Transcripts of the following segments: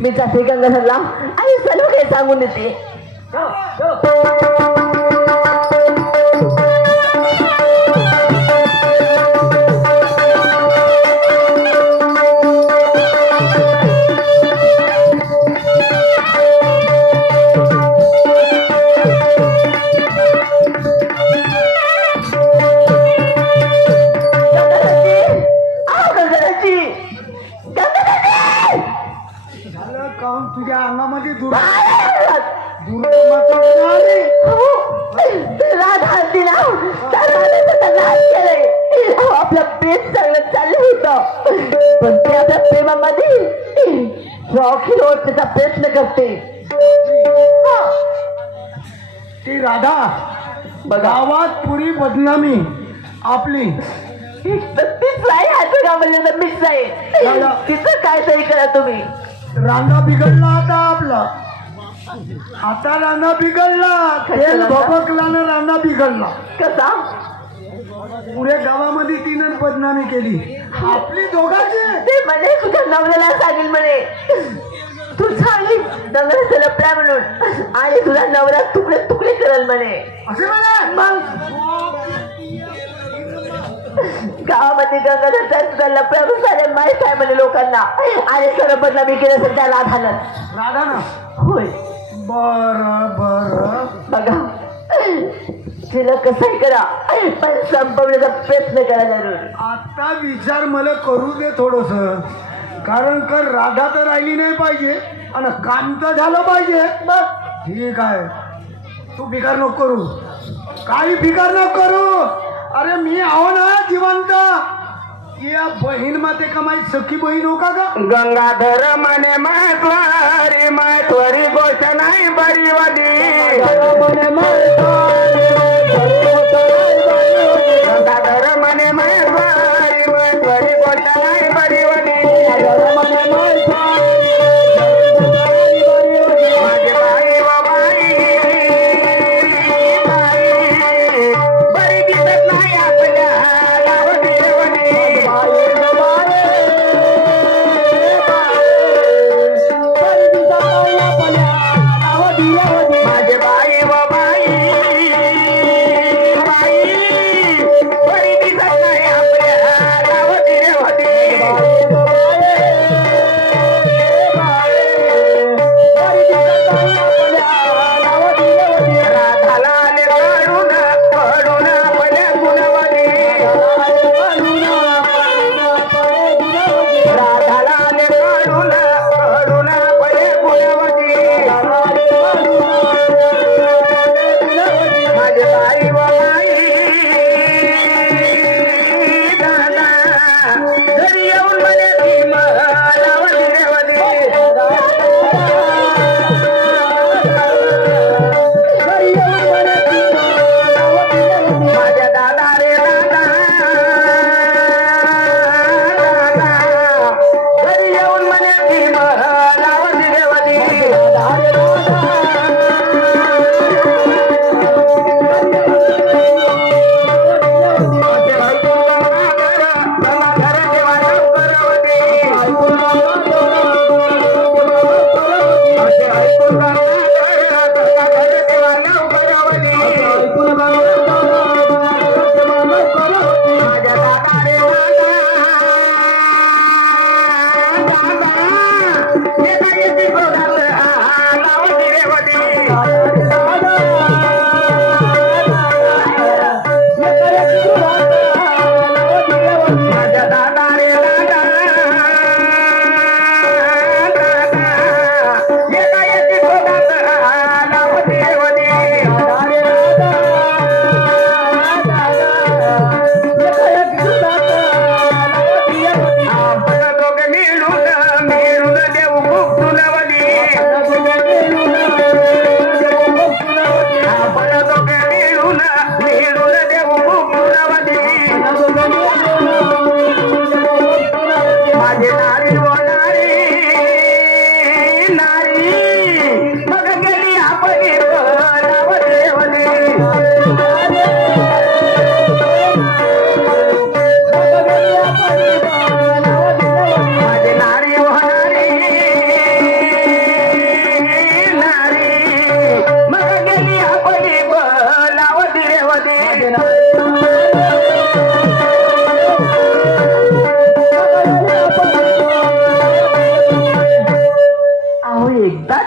मी जाते गंगाधरला आणि सर्व काही सांगून येते. तुझ्या अंगामध्ये दूर आपलं प्रेम चांगलं चाललं होतं पण ते आपल्या प्रेमामध्ये रॉकी रोड त्याचा प्रयत्न करते. ती राधा गावात पुरी बदनामी आपली तीच नाही आता गावाला मीच नाही तिचं काय तरी करा तुम्ही. रांगा बिघडला आता आपला आता रांगा बिघडला तेल भोपकला ना रांगा बिघडला कसा पुढे गावामध्ये तिनं बदनामी केली आपली दोघांची. ते म्हणे तुझ्या नवऱ्याला सांगेल म्हणे तू चांगली नवऱ्याचा लपडा म्हणून आणि तुझा नवरा तुकडे तुकडे करेल म्हणे असे म्हणे. मग गावामध्ये गंगाधरचा तुझा लपडा सारे माहीत आहे म्हणे लोकांना आणि सर्व बदनामी केलं असेल त्या राधानं. राधा ना होय बर बर बघा तिला कसंही करा पण संपवण्याचा प्रयत्न करा जरूर. आता विचार मला करू दे थोडस कारण कर राधा तर राहिली नाही पाहिजे आणि काम तर झालं पाहिजे. मग ठीक आहे तू फिकार नको करू काही फिकार नको करू. अरे मी आहो ना जिवंत या बहीण माते कमाई सखी बहीण हो का ग. गंगाधर मने महत्वारी महत्वारी गोष्ट नाही बरीवदी गंगाधर मने महत्वारी महत्वारी गोष्ट नाही बरीवदी माझे बाई व बाई बरी दिसत नाही आपल्या लावडीवडी माझे बाई व बाई बरी दिसत नाही आपल्या लावडीवडी राधाला आले कडून कडून आपल्या गुणवती राधाला आले कडून कडून आपल्या गुणवती माझे बाई व बाई दादा घरी येऊन म्हणे ती लावली रेवली माझ्या दादा रे दादा दादा घरी येऊन म्हणे ती लावली रेवली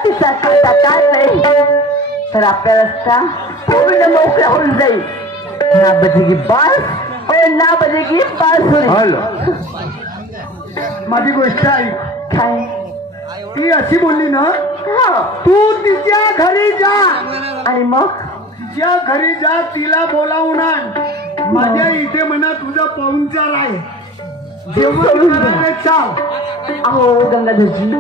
तिचा काटा काढलाय तर आपला रस्ता पूर्ण मोकळा होऊन जाईल. ना बजेगी बास और ना बजेगी बासुरी. माझी गोष्ट ऐक. काय? ती अशी बोलली ना, हा. तू तिच्या घरी जा. आणि मग तिच्या घरी जा, तिला बोलावून आण. माझ्या इथे म्हणा तुझा पाहुणचार आहे, जेवण करायला चाल. अहो गंगाधरजी,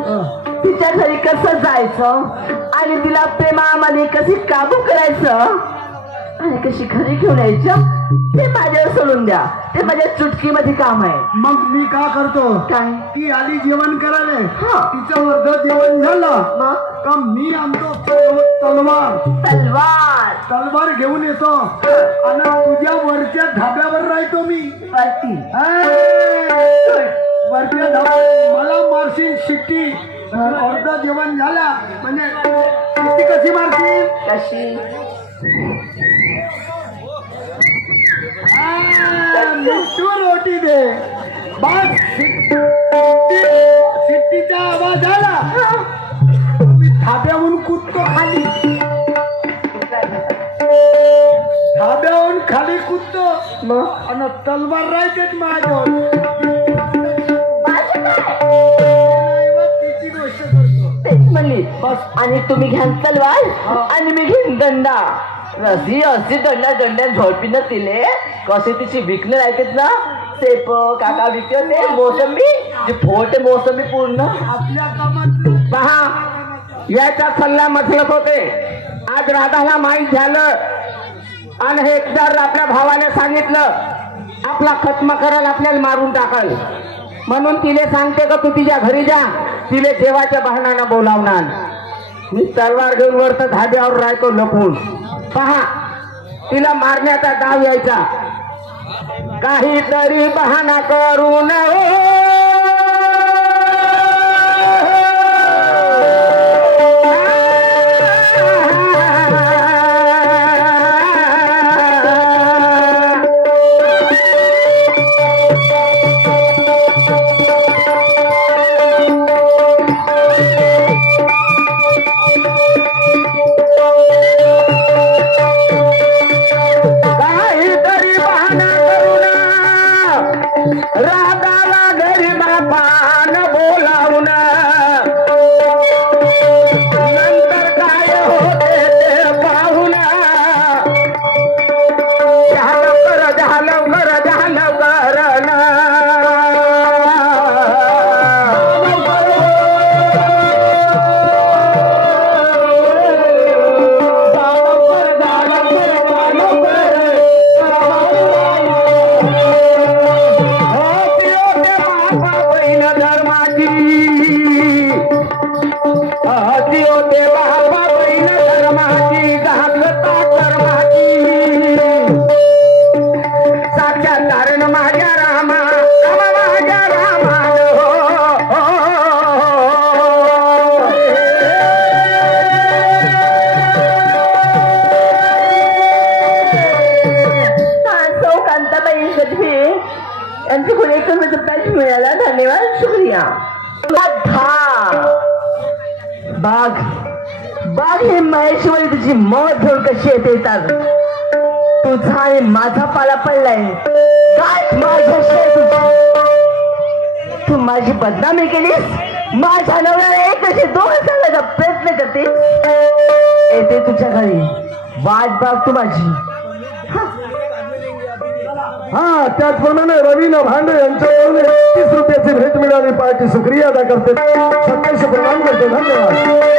तिच्या घरी कसं जायचं आणि तिला प्रेमामध्ये कशी काबू करायचं आणि कशी घरी घेऊन यायचं ते माझ्यावर सोडून द्या. ते माझ्या चुटकीमध्ये काम आहे. मग मी का करतो? काय? ती आली जेवण करायला, हा. तिचं अर्ध जेवण झालं मग का मी आणतो तलवार. तलवार घेऊन येतो आणि तुझ्या वरच्या धाब्यावर राहतो मी. वरती वरच्या धाब्यावर मला मारशील शिट्टी. अर्ध जेवण झाला म्हणजे शिट्टी कशी मारशील? कशी? मिठू रोटी दे बस. शिट्टीचा आवाज आला मी धाब्याहून कूदतो खाली. धाब्याहून खाली कूदतो मग आणि तलवार राहतेच माझ्यावर. तिची गोष्ट करतो तेच म्हणली. बस. आणि तुम्ही घ्यान तलवार आणि मी घेईन दंडा. रसी अशी दंड्या झोडपीनं तिले कसे तिची विकणं राहतेत ना. ते काका विकते ते मोसंबी जी फोटे मोसंबी पूर्ण आपल्या कामात पहा, याचा सल्ला म्हटलत होते. आज राधाला माहीत झालं आणि हे एकदा आपल्या भावाने सांगितलं आपला खत्म कराल, आपल्याला मारून टाकाल. म्हणून तिले सांगते का तू तिच्या घरी जा, तिले देवाच्या बहाणानं बोलावणार. मी तलवार घेऊन वर तर धाब्यावर राहतो लपून. पहा, तिला मारण्याचा डाव यायचा. काहीतरी बहाणा करू राधाला घरी बापान बोलावून नंतर काय होते ते पाहून. झालं यांच्याकडून एकदम पैसे मिळाला. धन्यवाद, शुक्रिया. बाग हे महेश्वरी तुझी मौत घेऊन कशी येते. तुझा आणि माझा पाला पडलाय. काय माझ्याशी तू माझी बदनामी केलीस. माझ्या नवऱ्याला एक असे दोन सांगायचा प्रयत्न करते. येते तुझ्या घरी, वाट बाग तू माझी. हा, त्याचप्रमाणे रवीना भांडे यांच्याकडून 31 रुपयाची भेट मिळाली. पार्टी शुक्रिया अदा करते, सत्याशी प्रणाम करते. धन्यवाद.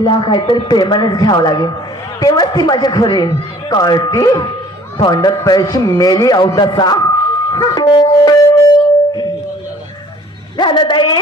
तिला काहीतरी प्रेमानेच घ्यावं लागेल, तेव्हाच ती माझ्या घरी येईल. कळती तोंडात पैशी मेली अवदसा. झालं ताई.